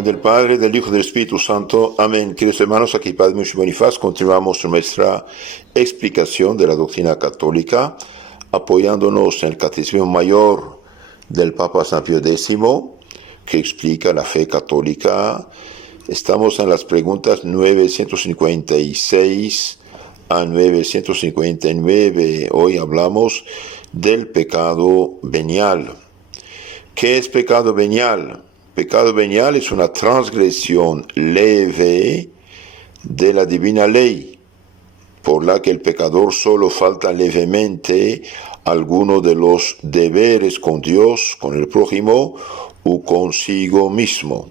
nombre del Padre, del Hijo y del Espíritu Santo. Amén. Queridos hermanos, aquí Padre Mucho Bonifaz, continuamos nuestra explicación de la doctrina católica, apoyándonos en el Catecismo Mayor del Papa San Pío X, que explica la fe católica. Estamos en las preguntas 956 a 959. Hoy hablamos del pecado venial. ¿Qué es pecado venial? Pecado venial es una transgresión leve de la divina ley, por la que el pecador solo falta levemente alguno de los deberes con Dios, con el prójimo o consigo mismo.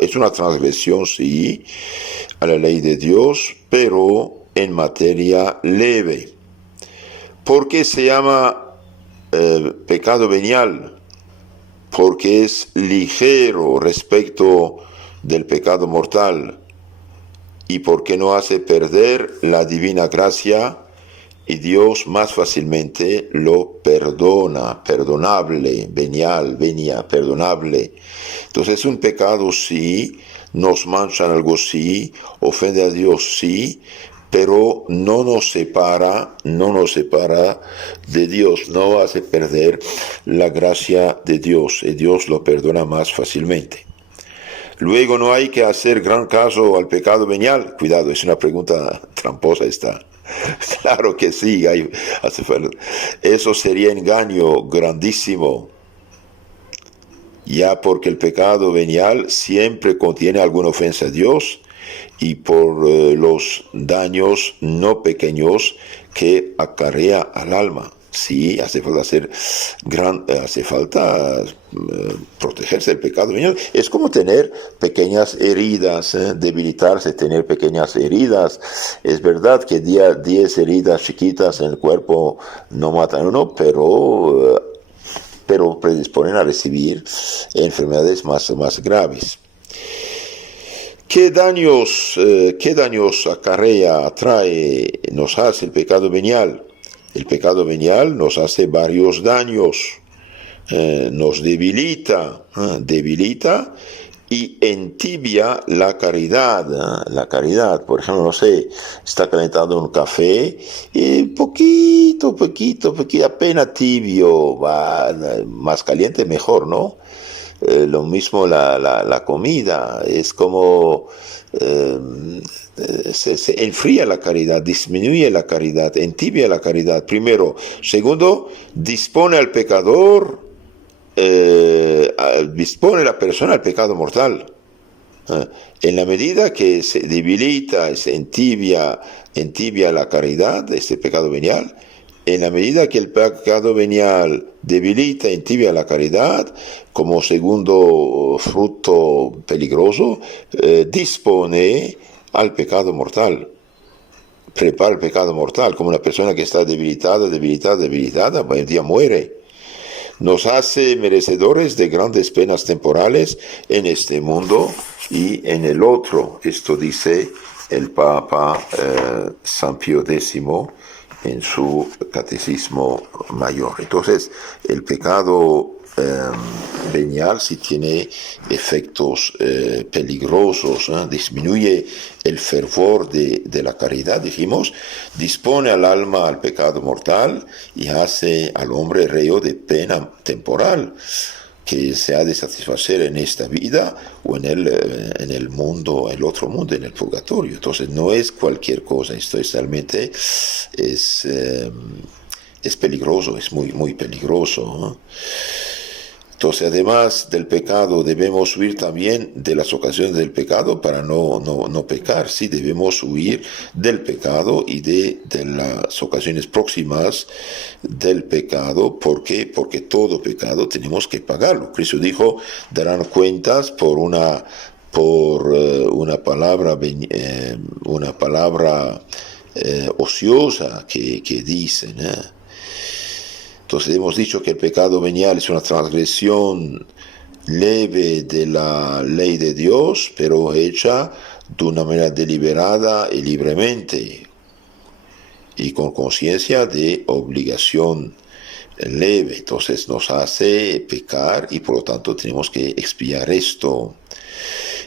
Es una transgresión, sí, a la ley de Dios, pero en materia leve. ¿Por qué se llama pecado venial? Porque es ligero respecto del pecado mortal y porque no hace perder la divina gracia y Dios más fácilmente lo perdona, perdonable, venial, venia, perdonable. Entonces es un pecado sí, nos mancha en algo sí, ofende a Dios sí, pero no nos separa de Dios, no hace perder la gracia de Dios, y Dios lo perdona más fácilmente. Luego no hay que hacer gran caso al pecado venial. Cuidado, es una pregunta tramposa esta. Claro que sí, eso sería engaño grandísimo, ya porque el pecado venial siempre contiene alguna ofensa a Dios y por los daños no pequeños que acarrea al alma. Sí, hace falta protegerse del pecado venial. Es como tener pequeñas heridas, debilitarse, tener pequeñas heridas. Es verdad que 10 heridas chiquitas en el cuerpo no matan a uno, pero predisponen a recibir enfermedades más graves. ¿Qué daños nos hace el pecado venial? El pecado venial nos hace varios daños. Nos debilita y entibia la caridad. La caridad, por ejemplo, no sé, está calentando un café y poquito, apenas tibio, más caliente mejor, ¿no? Lo mismo la comida, es como se enfría la caridad, disminuye la caridad, entibia la caridad, primero. Segundo, dispone al pecador, dispone la persona al pecado mortal. En la medida que se debilita, se entibia la caridad, este pecado venial, en la medida que el pecado venial debilita, entibia la caridad, como segundo fruto peligroso, dispone al pecado mortal. Prepara el pecado mortal, como una persona que está debilitada, un día muere. Nos hace merecedores de grandes penas temporales en este mundo y en el otro. Esto dice el Papa San Pío X en su Catecismo Mayor. Entonces, el pecado venial sí tiene efectos peligrosos, disminuye el fervor de la caridad, dijimos, dispone al alma al pecado mortal y hace al hombre reo de pena temporal que se ha de satisfacer en esta vida o en el mundo, el otro mundo, en el purgatorio. Entonces no es cualquier cosa, esto es realmente es peligroso, es muy peligroso, ¿no? Entonces, además del pecado, debemos huir también de las ocasiones del pecado para no pecar. Sí, debemos huir del pecado y de las ocasiones próximas del pecado. ¿Por qué? Porque todo pecado tenemos que pagarlo. Cristo dijo, darán cuentas por una palabra ociosa que dicen, Entonces hemos dicho que el pecado venial es una transgresión leve de la ley de Dios, pero hecha de una manera deliberada y libremente, y con conciencia de obligación leve, entonces nos hace pecar y por lo tanto tenemos que expiar esto.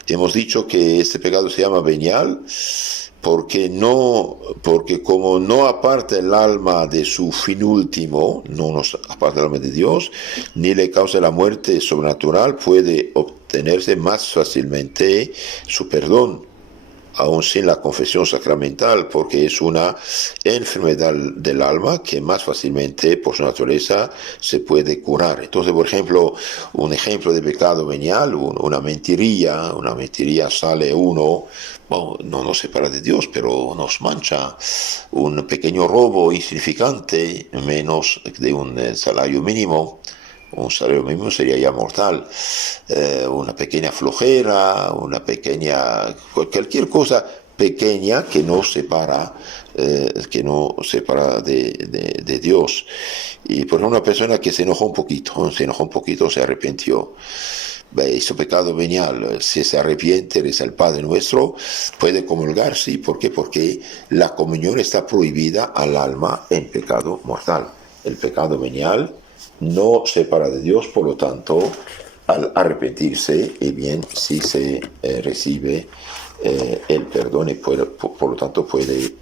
Hemos dicho que este pecado se llama venial porque como no aparta el alma de su fin último, no nos aparta el alma de Dios, ni le causa la muerte sobrenatural, puede obtenerse más fácilmente su perdón, aún sin la confesión sacramental, porque es una enfermedad del alma que más fácilmente por su naturaleza se puede curar. Entonces, por ejemplo, un ejemplo de pecado venial, una mentiría sale uno, bueno, no nos separa de Dios, pero nos mancha. Un pequeño robo insignificante, menos de un salario mínimo, un salario mínimo sería ya mortal. Una pequeña flojera, cualquier cosa pequeña que nos separa, de Dios. Y por ejemplo, una persona que se enojó un poquito, se arrepintió. Hizo pecado venial, si se arrepiente, reza el Padre Nuestro, puede comulgar, sí. ¿Por qué? Porque la comunión está prohibida al alma en pecado mortal. El pecado venial no separa de Dios, por lo tanto, al arrepentirse, sí se recibe el perdón y por lo tanto puede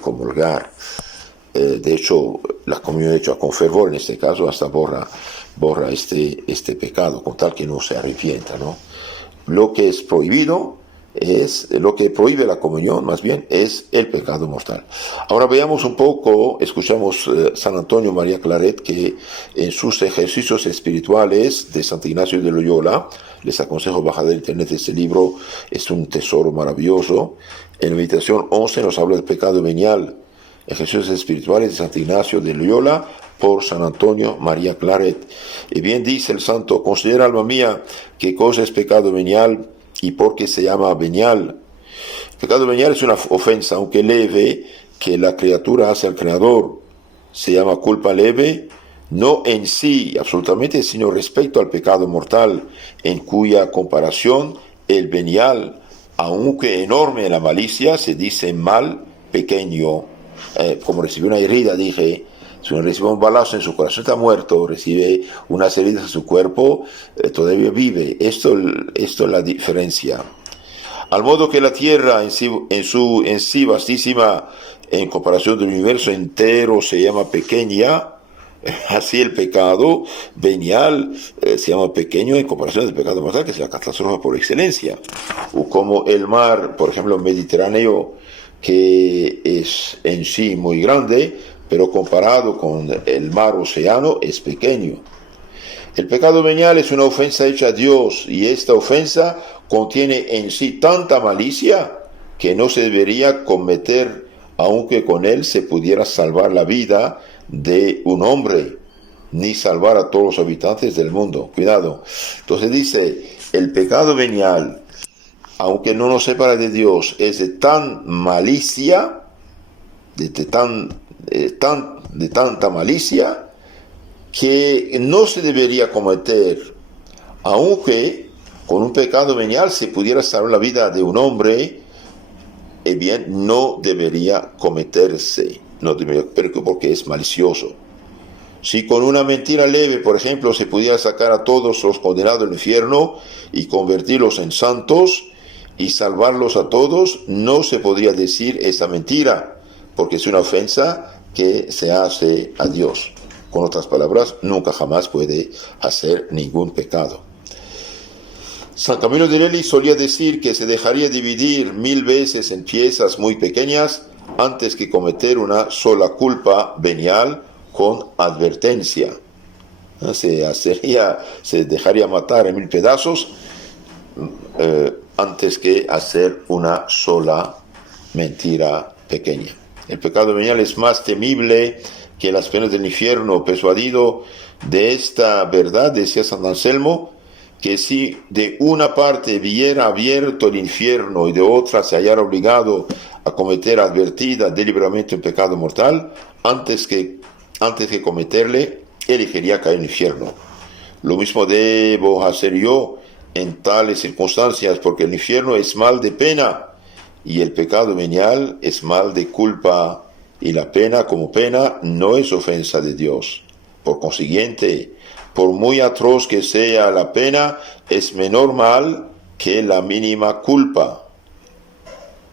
comulgar. De hecho, la comunión hecha con fervor, en este caso, hasta borra este pecado, con tal que no se arrepienta, ¿no? Lo que prohíbe la comunión, más bien, es el pecado mortal. Ahora veamos un poco, escuchamos San Antonio María Claret, que en sus ejercicios espirituales de Santo Ignacio de Loyola, les aconsejo bajar de internet este libro, es un tesoro maravilloso. En la meditación 11 nos habla del pecado venial, ejercicios espirituales de Santo Ignacio de Loyola, por San Antonio María Claret. Y bien dice el santo: considera, alma mía, qué cosa es pecado venial y por qué se llama venial. El pecado venial es una ofensa, aunque leve, que la criatura hace al Creador. Se llama culpa leve, no en sí, absolutamente, sino respecto al pecado mortal, en cuya comparación el venial, aunque enorme en la malicia, se dice mal pequeño. Como recibió una herida, dije, si uno recibe un balazo en su corazón, está muerto. Recibe unas heridas en su cuerpo, todavía vive. Esto es la diferencia. Al modo que la tierra en sí vastísima, en comparación del universo entero, se llama pequeña, así el pecado venial se llama pequeño en comparación del pecado mortal, que es la catástrofe por excelencia. O como el mar, por ejemplo, Mediterráneo, que es en sí muy grande, pero comparado con el mar océano es pequeño. El pecado venial es una ofensa hecha a Dios, y esta ofensa contiene en sí tanta malicia que no se debería cometer, aunque con él se pudiera salvar la vida de un hombre, ni salvar a todos los habitantes del mundo. Cuidado. Entonces dice, el pecado venial, aunque no nos separa de Dios, es de tan malicia, de tanta malicia, que no se debería cometer, aunque con un pecado venial se pudiera salvar la vida de un hombre, no debería cometerse, porque es malicioso. Si con una mentira leve, por ejemplo, se pudiera sacar a todos los condenados del infierno y convertirlos en santos y salvarlos a todos, no se podría decir esa mentira, porque es una ofensa que se hace a Dios. Con otras palabras, nunca jamás puede hacer ningún pecado. San Camilo de Lellis solía decir que se dejaría dividir 1000 veces en piezas muy pequeñas antes que cometer una sola culpa venial con advertencia. Se dejaría matar en 1000 pedazos antes que hacer una sola mentira pequeña. El pecado venial es más temible que las penas del infierno. Persuadido de esta verdad, decía San Anselmo, que si de una parte viera abierto el infierno y de otra se hallara obligado a cometer advertida deliberadamente un pecado mortal, antes que cometerle, elegiría caer en el infierno. Lo mismo debo hacer yo en tales circunstancias, porque el infierno es mal de pena y el pecado venial es mal de culpa y la pena como pena no es ofensa de Dios. Por consiguiente, por muy atroz que sea la pena, es menor mal que la mínima culpa.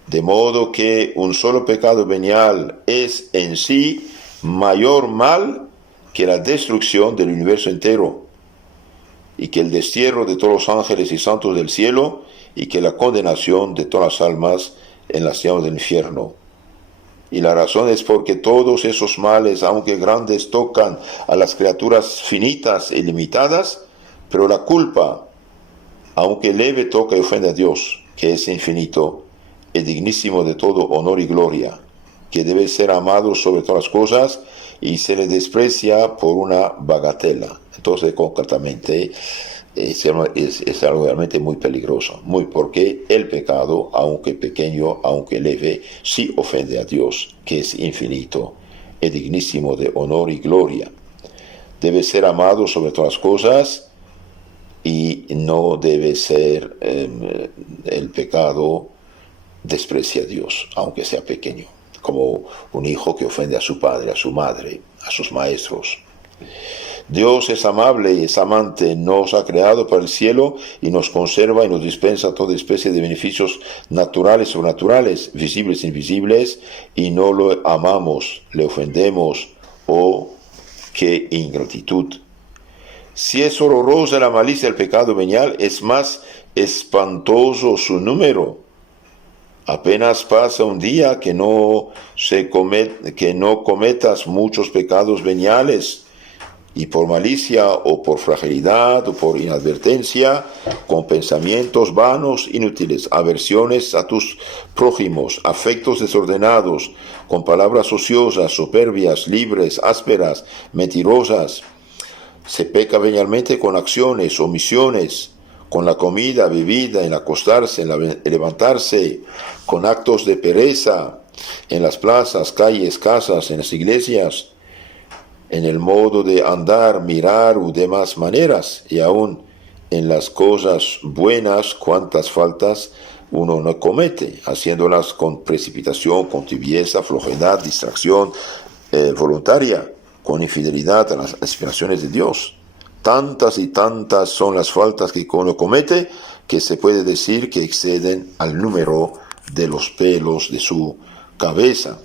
De modo que un solo pecado venial es en sí mayor mal que la destrucción del universo entero, y que el destierro de todos los ángeles y santos del cielo, y que la condenación de todas las almas en las llamas del infierno. Y la razón es porque todos esos males, aunque grandes, tocan a las criaturas finitas y limitadas, pero la culpa, aunque leve, toca y ofende a Dios, que es infinito y dignísimo de todo honor y gloria, que debe ser amado sobre todas las cosas y se le desprecia por una bagatela. Entonces, concretamente, es algo realmente muy peligroso, porque el pecado, aunque pequeño, aunque leve, sí ofende a Dios, que es infinito y dignísimo de honor y gloria. Debe ser amado sobre todas las cosas y no debe ser el pecado desprecia a Dios, aunque sea pequeño, como un hijo que ofende a su padre, a su madre, a sus maestros. Dios es amable y es amante, nos ha creado para el cielo y nos conserva y nos dispensa toda especie de beneficios naturales y sobrenaturales, visibles e invisibles, y no lo amamos, le ofendemos. ¡Oh, qué ingratitud! Si es horrorosa la malicia del pecado venial, es más espantoso su número. Apenas pasa un día que no cometas muchos pecados veniales, y por malicia o por fragilidad o por inadvertencia, con pensamientos vanos, inútiles, aversiones a tus prójimos, afectos desordenados, con palabras ociosas, soberbias, libres, ásperas, mentirosas. Se peca venialmente con acciones, omisiones, con la comida, bebida, en acostarse, en levantarse, con actos de pereza, en las plazas, calles, casas, en las iglesias, en el modo de andar, mirar u demás maneras, y aún en las cosas buenas, cuantas faltas uno no comete, haciéndolas con precipitación, con tibieza, flojedad, distracción voluntaria, con infidelidad a las aspiraciones de Dios. Tantas y tantas son las faltas que uno comete, que se puede decir que exceden al número de los pelos de su cabeza.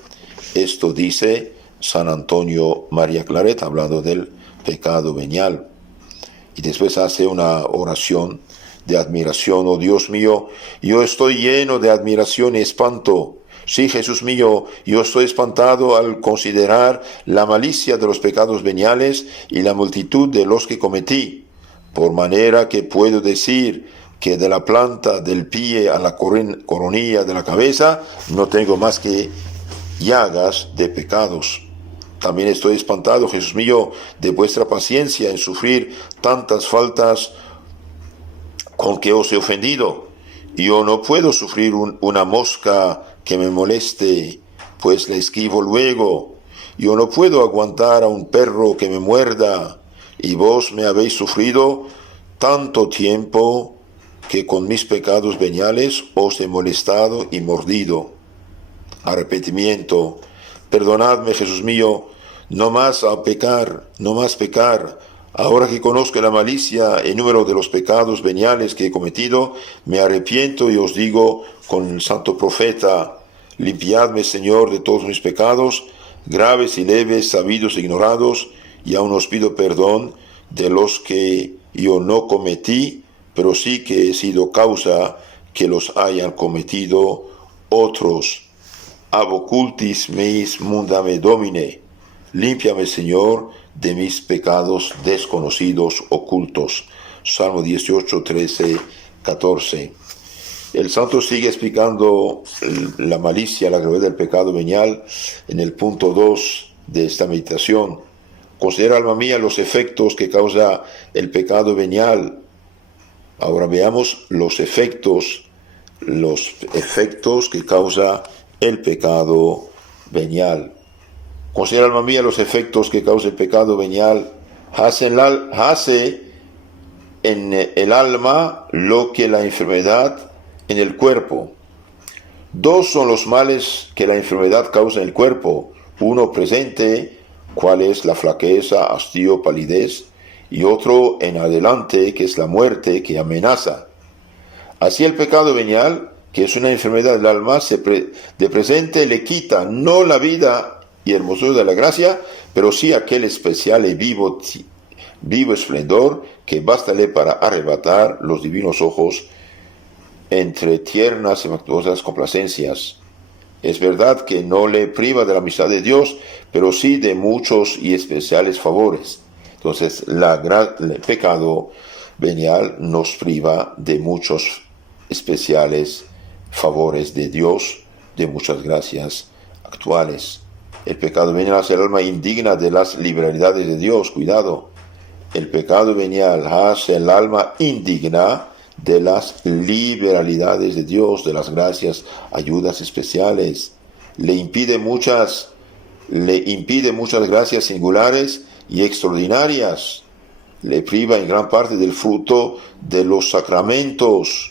Esto dice San Antonio María Claret, hablando del pecado venial. Y después hace una oración de admiración. Oh Dios mío, yo estoy lleno de admiración y espanto. Sí, Jesús mío, yo estoy espantado al considerar la malicia de los pecados veniales y la multitud de los que cometí, por manera que puedo decir que de la planta del pie a la coronilla de la cabeza no tengo más que llagas de pecados. También estoy espantado, Jesús mío, de vuestra paciencia en sufrir tantas faltas con que os he ofendido. Yo no puedo sufrir una mosca que me moleste, pues la esquivo luego. Yo no puedo aguantar a un perro que me muerda, y vos me habéis sufrido tanto tiempo que con mis pecados veniales os he molestado y mordido. Arrepentimiento. Perdonadme, Jesús mío, no más a pecar, no más pecar. Ahora que conozco la malicia y número de los pecados veniales que he cometido, me arrepiento y os digo con el santo profeta: limpiadme, Señor, de todos mis pecados, graves y leves, sabidos e ignorados, y aún os pido perdón de los que yo no cometí, pero sí que he sido causa que los hayan cometido otros. Ab occultis meis mundame domine. Límpiame, Señor, de mis pecados desconocidos, ocultos. Salmo 18, 13, 14. El santo sigue explicando la malicia, la gravedad del pecado venial en el punto 2 de esta meditación. Considera, alma mía, los efectos que causa el pecado venial. Ahora veamos los efectos que causa el pecado venial. Considera, alma mía, los efectos que causa el pecado venial. Hace en el alma lo que la enfermedad en el cuerpo. Dos son los males que la enfermedad causa en el cuerpo: uno presente, cuál es la flaqueza, hastío, palidez, y otro en adelante, que es la muerte que amenaza. Así el pecado venial, que es una enfermedad del alma, de presente le quita no la vida y hermosura de la gracia, pero sí aquel especial y vivo esplendor que bástale para arrebatar los divinos ojos entre tiernas y majestuosas complacencias. Es verdad que no le priva de la amistad de Dios, pero sí de muchos y especiales favores. Entonces, el pecado venial nos priva de muchos especiales favores de Dios, de muchas gracias actuales. El pecado venial hace el alma indigna de las liberalidades de Dios. Cuidado. El pecado venial hace el alma indigna de las liberalidades de Dios, de las gracias, ayudas especiales. Le impide muchas gracias singulares y extraordinarias. Le priva en gran parte del fruto de los sacramentos,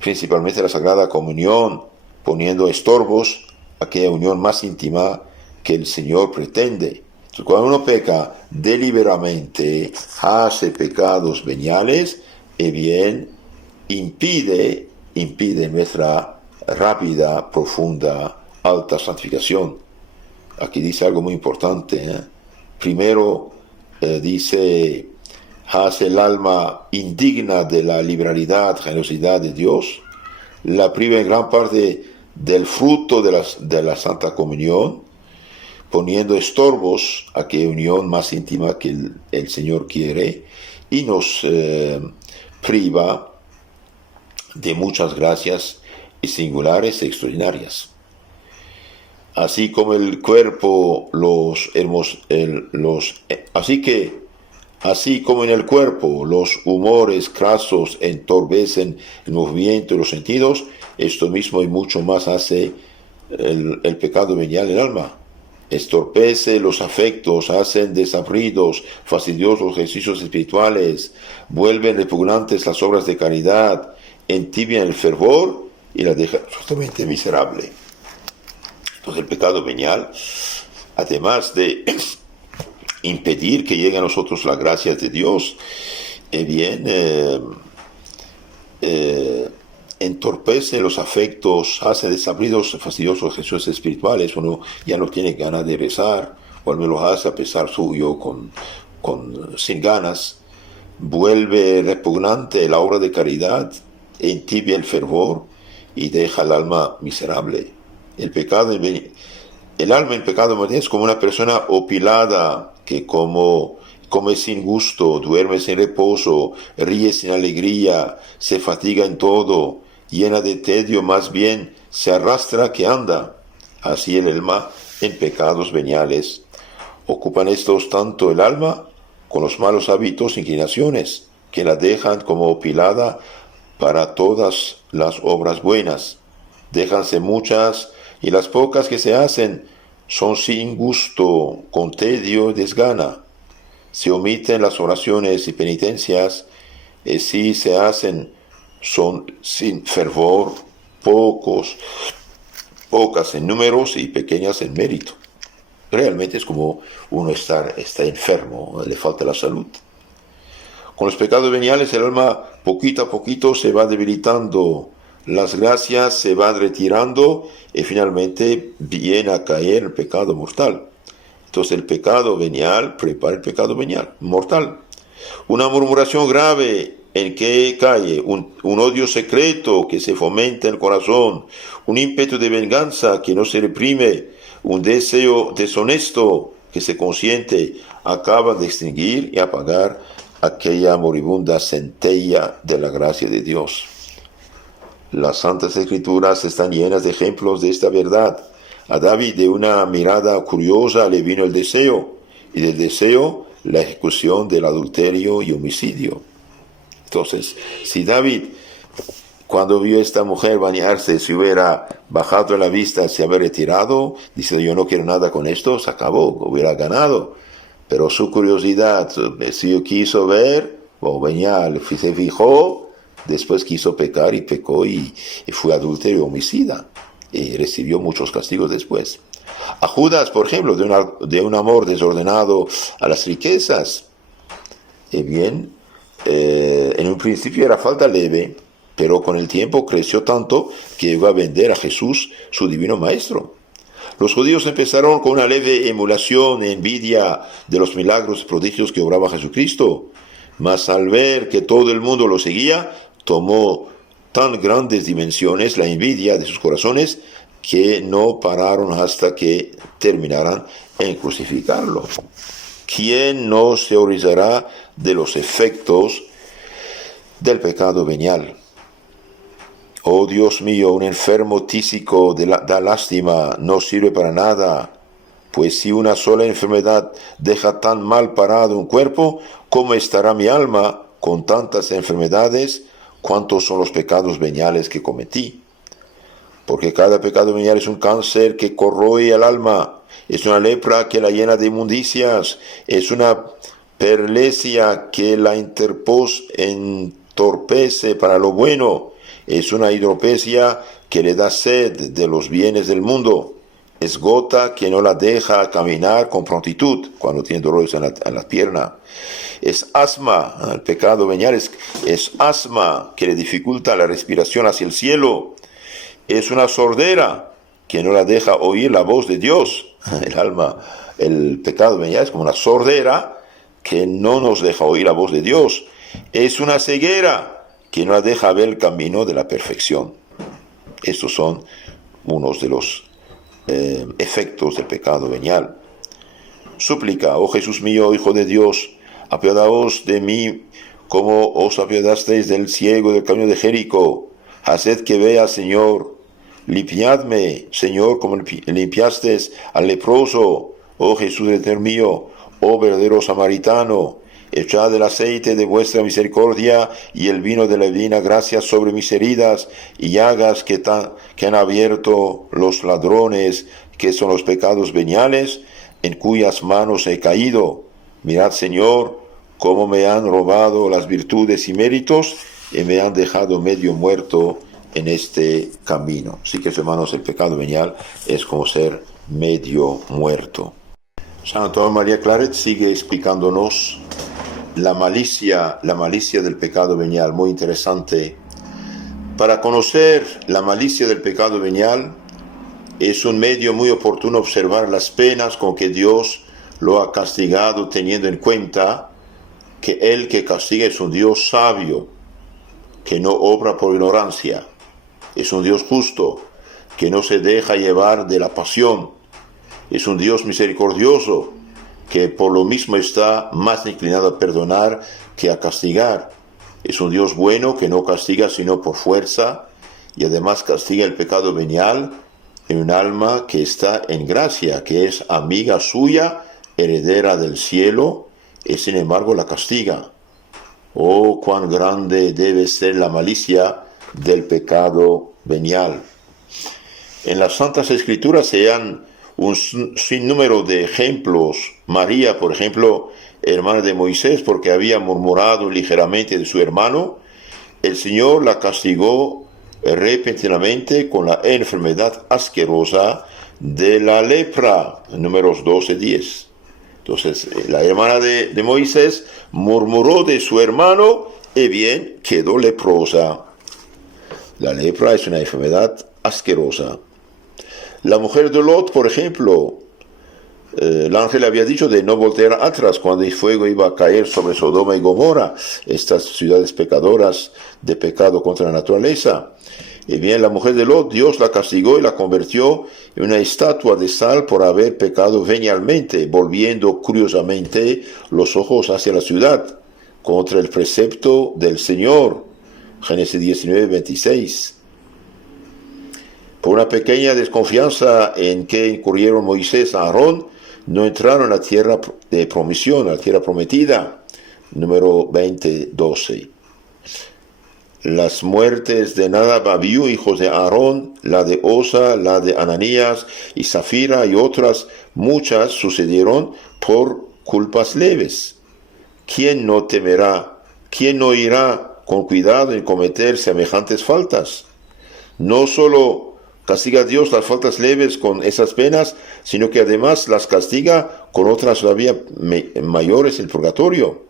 principalmente la Sagrada Comunión, poniendo estorbos a aquella unión más íntima que el Señor pretende. Entonces, cuando uno peca deliberadamente, hace pecados veniales, bien, impide nuestra rápida, profunda, alta santificación. Aquí dice algo muy importante. Primero dice, hace el alma indigna de la liberalidad, generosidad de Dios, la priva en gran parte del fruto de la Santa Comunión, poniendo estorbos a aquella unión más íntima que el Señor quiere, y nos priva de muchas gracias singulares e extraordinarias. Así como el cuerpo, así como en el cuerpo los humores crasos entorpecen el movimiento y los sentidos, esto mismo y mucho más hace el pecado venial en el alma. Estorpece los afectos, hacen desabridos, fastidiosos los ejercicios espirituales, vuelven repugnantes las obras de caridad, entibian el fervor y la dejan absolutamente miserable. Entonces el pecado venial, además de impedir que llegue a nosotros la gracia de Dios, entorpece los afectos, hace desabridos fastidiosos ejercicios espirituales. Uno ya no tiene ganas de rezar, o al menos lo hace a pesar suyo, sin ganas. Vuelve repugnante la obra de caridad, entibia el fervor y deja el alma miserable. El alma en pecado es como una persona opilada que come sin gusto, duerme sin reposo, ríe sin alegría, se fatiga en todo, llena de tedio, más bien se arrastra que anda. Así el alma en pecados veniales. Ocupan estos tanto el alma con los malos hábitos e inclinaciones, que la dejan como opilada para todas las obras buenas. Déjanse muchas, y las pocas que se hacen son sin gusto, con tedio y desgana. Se omiten las oraciones y penitencias, y si se hacen, son sin fervor, pocas en números y pequeñas en mérito. Realmente es como uno está enfermo, le falta la salud. Con los pecados veniales el alma poquito a poquito se va debilitando, las gracias se van retirando y finalmente viene a caer el pecado mortal. Entonces el pecado venial prepara el pecado venial mortal. Una murmuración grave en que cae, un odio secreto que se fomenta en el corazón, un ímpetu de venganza que no se reprime, un deseo deshonesto que se consiente, acaba de extinguir y apagar aquella moribunda centella de la gracia de Dios. Las Santas Escrituras están llenas de ejemplos de esta verdad. A David, de una mirada curiosa, le vino el deseo, y del deseo la ejecución del adulterio y homicidio. Entonces, si David, cuando vio a esta mujer bañarse, se hubiera bajado la vista, se hubiera retirado, dice, yo no quiero nada con esto, se acabó, hubiera ganado. Pero su curiosidad, si quiso ver, venial, se fijó, después quiso pecar y pecó y fue adúltero y homicida. y recibió muchos castigos después. A Judas, por ejemplo, de un amor desordenado a las riquezas. En un principio era falta leve, pero con el tiempo creció tanto que llegó a vender a Jesús, su divino maestro. Los judíos empezaron con una leve emulación e envidia de los milagros y prodigios que obraba Jesucristo, mas al ver que todo el mundo lo seguía, tomó tan grandes dimensiones la envidia de sus corazones que no pararon hasta que terminaran en crucificarlo. ¿Quién no se horrorizará de los efectos del pecado venial? Oh Dios mío, un enfermo tísico da lástima, no sirve para nada, pues si una sola enfermedad deja tan mal parado un cuerpo, ¿cómo estará mi alma con tantas enfermedades? ¿Cuántos son los pecados veniales que cometí? Porque cada pecado venial es un cáncer que corroe al alma, es una lepra que la llena de inmundicias, es una perlesia que la entorpece para lo bueno, es una hidropesia que le da sed de los bienes del mundo, es gota que no la deja caminar con prontitud cuando tiene dolores en la pierna, es asma, el pecado venial es asma que le dificulta la respiración hacia el cielo, es una sordera que no la deja oír la voz de Dios. El pecado venial es como una sordera que no nos deja oír la voz de Dios. Es una ceguera que no la deja ver el camino de la perfección. Estos son unos de los efectos del pecado venial. Súplica, oh Jesús mío, Hijo de Dios, apiadaos de mí como os apiadasteis del ciego del camino de Jericó. Haced que vea, Señor. Limpiadme, Señor, como limpiasteis al leproso. Oh Jesús eterno mío, oh verdadero samaritano, echad el aceite de vuestra misericordia y el vino de la divina gracia sobre mis heridas y llagas que han abierto los ladrones, que son los pecados veniales, en cuyas manos he caído. Mirad, Señor, cómo me han robado las virtudes y méritos y me han dejado medio muerto en este camino. Así que, hermanos, el pecado venial es como ser medio muerto. San Antonio María Claret sigue explicándonos la malicia del pecado venial, muy interesante. Para conocer la malicia del pecado venial, es un medio muy oportuno observar las penas con que Dios lo ha castigado, teniendo en cuenta que el que castiga es un Dios sabio, que no obra por ignorancia. Es un Dios justo, que no se deja llevar de la pasión. Es un Dios misericordioso, que por lo mismo está más inclinado a perdonar que a castigar. Es un Dios bueno, que no castiga sino por fuerza, y además castiga el pecado venial en un alma que está en gracia, que es amiga suya, heredera del cielo, y sin embargo la castiga. Oh, cuán grande debe ser la malicia del pecado venial. En las Santas Escrituras se dan un sinnúmero de ejemplos. María, por ejemplo, hermana de Moisés, porque había murmurado ligeramente de su hermano, el Señor la castigó repentinamente con la enfermedad asquerosa de la lepra, Números 12:10. Entonces, la hermana de Moisés murmuró de su hermano y bien quedó leprosa. La lepra es una enfermedad asquerosa. La mujer de Lot, por ejemplo, el ángel había dicho de no voltear atrás cuando el fuego iba a caer sobre Sodoma y Gomorra, estas ciudades pecadoras de pecado contra la naturaleza. Y bien, la mujer de Lot, Dios la castigó y la convirtió en una estatua de sal por haber pecado venialmente, volviendo curiosamente los ojos hacia la ciudad, contra el precepto del Señor. Génesis 19:26. Por una pequeña desconfianza en que incurrieron Moisés y Aarón, no entraron a la tierra de promisión, a la tierra prometida. Número 20:12. Las muertes de Nadab, Abiú, hijos de Aarón, la de Osa, la de Ananías y Zafira y otras muchas sucedieron por culpas leves. ¿Quién no temerá? ¿Quién no irá con cuidado en cometer semejantes faltas? No solo castiga a Dios las faltas leves con esas penas, sino que además las castiga con otras todavía mayores, el purgatorio.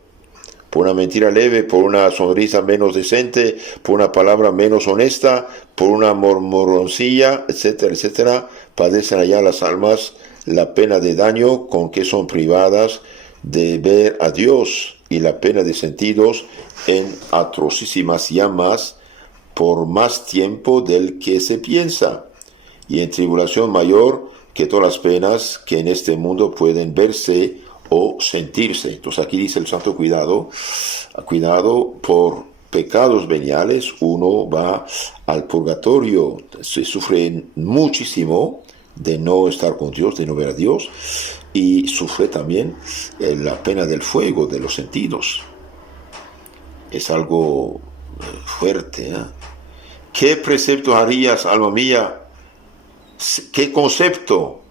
Por una mentira leve, por una sonrisa menos decente, por una palabra menos honesta, por una murmurancilla, etcétera, etcétera, padecen allá las almas la pena de daño con que son privadas de ver a Dios, y la pena de sentidos en atrocísimas llamas por más tiempo del que se piensa, y en tribulación mayor que todas las penas que en este mundo pueden verse o sentirse. Entonces aquí dice el santo: cuidado por pecados veniales, uno va al purgatorio, se sufre muchísimo de no estar con Dios, de no ver a Dios, y sufre también la pena del fuego, de los sentidos. Es algo fuerte, ¿eh? ¿Qué preceptos harías, alma mía? ¿Qué concepto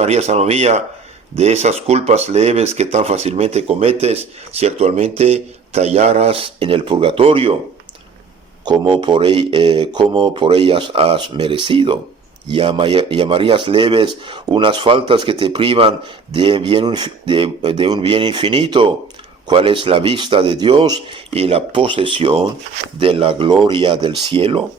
harías, alma mía, de esas culpas leves que tan fácilmente cometes si actualmente te hallaras en el purgatorio, como por ellas has merecido? Llamarías leves unas faltas que te privan de un bien infinito, cuál es la vista de Dios y la posesión de la gloria del cielo.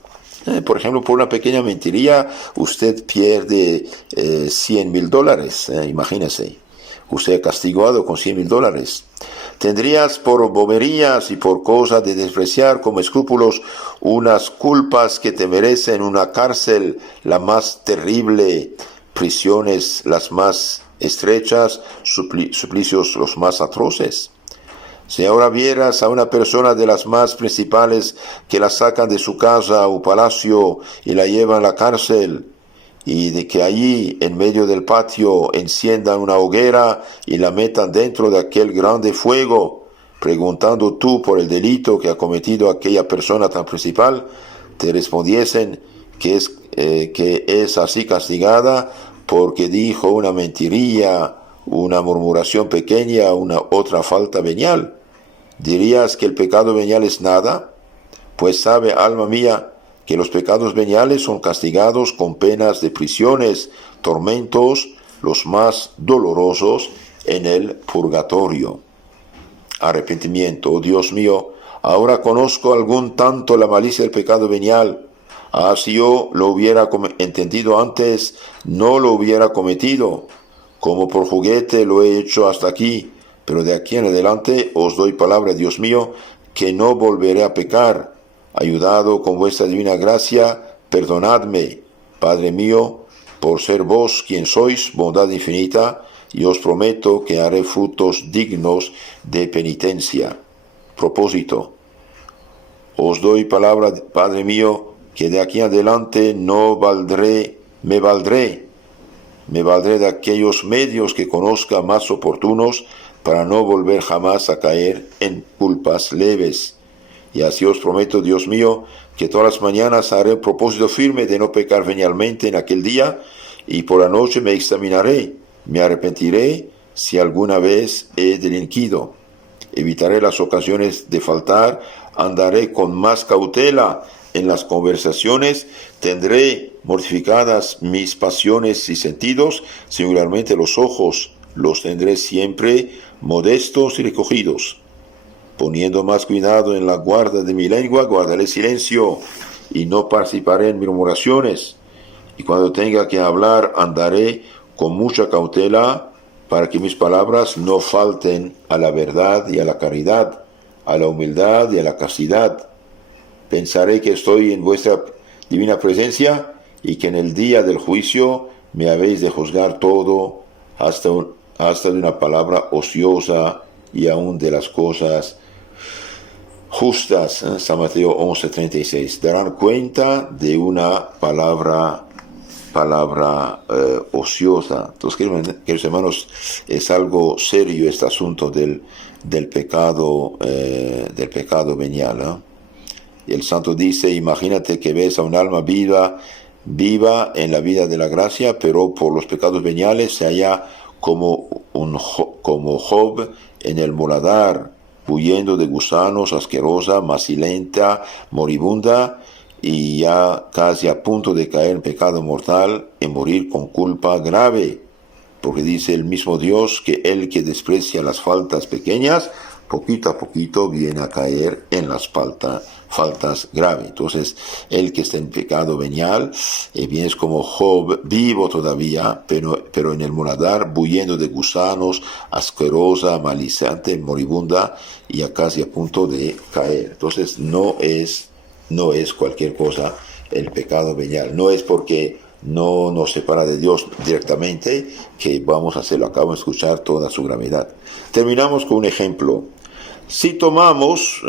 Por ejemplo, por una pequeña mentiría usted pierde $100,000, imagínese, usted castigado con $100,000. Tendrías por boberías y por cosas de despreciar como escrúpulos unas culpas que te merecen una cárcel la más terrible, prisiones las más estrechas, suplicios los más atroces. Si ahora vieras a una persona de las más principales que la sacan de su casa o palacio y la llevan a la cárcel, y de que allí en medio del patio enciendan una hoguera y la metan dentro de aquel grande fuego, preguntando tú por el delito que ha cometido aquella persona tan principal, te respondiesen que es así castigada porque dijo una mentiría, una murmuración pequeña, una otra falta venial. ¿Dirías que el pecado venial es nada? Pues sabe, alma mía, que los pecados veniales son castigados con penas de prisiones, tormentos, los más dolorosos en el purgatorio. Arrepentimiento. Oh Dios mío, ahora conozco algún tanto la malicia del pecado venial. Si yo lo hubiera entendido antes, no lo hubiera cometido. Como por juguete lo he hecho hasta aquí, pero de aquí en adelante os doy palabra, Dios mío, que no volveré a pecar. Ayudado con vuestra divina gracia, perdonadme, Padre mío, por ser vos quien sois, bondad infinita, y os prometo que haré frutos dignos de penitencia. Propósito. Os doy palabra, Padre mío, que de aquí en adelante me valdré de aquellos medios que conozca más oportunos para no volver jamás a caer en culpas leves. Y así os prometo, Dios mío, que todas las mañanas haré un propósito firme de no pecar venialmente en aquel día, y por la noche me examinaré, me arrepentiré si alguna vez he delinquido. Evitaré las ocasiones de faltar, andaré con más cautela en las conversaciones, tendré mortificadas mis pasiones y sentidos, singularmente los ojos, los tendré siempre modestos y recogidos. Poniendo más cuidado en la guarda de mi lengua, guardaré silencio y no participaré en murmuraciones. Y cuando tenga que hablar, andaré con mucha cautela para que mis palabras no falten a la verdad y a la caridad, a la humildad y a la castidad. Pensaré que estoy en vuestra divina presencia y que en el día del juicio me habéis de juzgar todo, hasta de una palabra ociosa y aún de las cosas justas. San Mateo 11:36. Darán cuenta de una palabra ociosa. Entonces, queridos hermanos, es algo serio este asunto del pecado venial, ¿eh? Y el santo dice: imagínate que ves a un alma viva en la vida de la gracia, pero por los pecados veniales se halla como Job en el muladar, huyendo de gusanos, asquerosa, macilenta, moribunda, y ya casi a punto de caer en pecado mortal y morir con culpa grave, porque dice el mismo Dios que el que desprecia las faltas pequeñas, poquito a poquito viene a caer en las faltas graves. Entonces, el que está en pecado venial, bien es como Job, vivo todavía, pero en el muladar, bulliendo de gusanos, asquerosa, maliciante, moribunda, y ya casi a punto de caer. Entonces, no es cualquier cosa el pecado venial. No es porque no nos separa de Dios directamente que vamos a hacerlo. Acabo de escuchar toda su gravedad. Terminamos con un ejemplo. Si tomamos,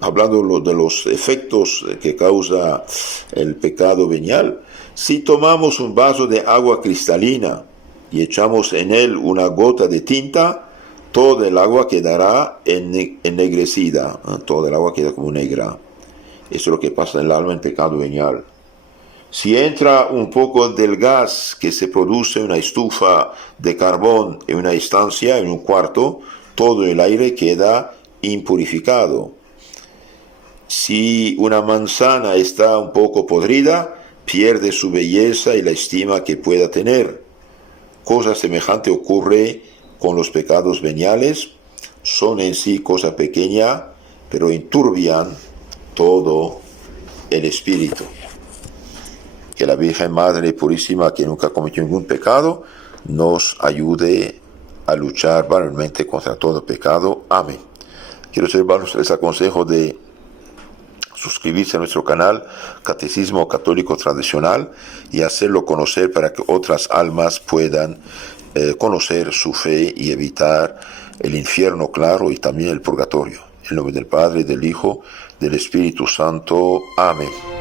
hablando de los efectos que causa el pecado venial, si tomamos un vaso de agua cristalina y echamos en él una gota de tinta, toda el agua quedará ennegrecida, toda el agua queda como negra. Eso es lo que pasa en el alma en pecado venial. Si entra un poco del gas que se produce en una estufa de carbón en una estancia, en un cuarto, todo el aire queda impurificado. Si una manzana está un poco podrida, pierde su belleza y la estima que pueda tener. Cosa semejante ocurre con los pecados veniales. Son en sí cosa pequeña, pero enturbian todo el espíritu. Que la Virgen Madre Purísima, que nunca cometió ningún pecado, nos ayude a luchar valorosamente contra todo pecado. Amén. Quiero hermanos, les aconsejo de suscribirse a nuestro canal Catecismo Católico Tradicional y hacerlo conocer para que otras almas puedan conocer su fe y evitar el infierno, claro, y también el purgatorio. En nombre del Padre, del Hijo, del Espíritu Santo. Amén.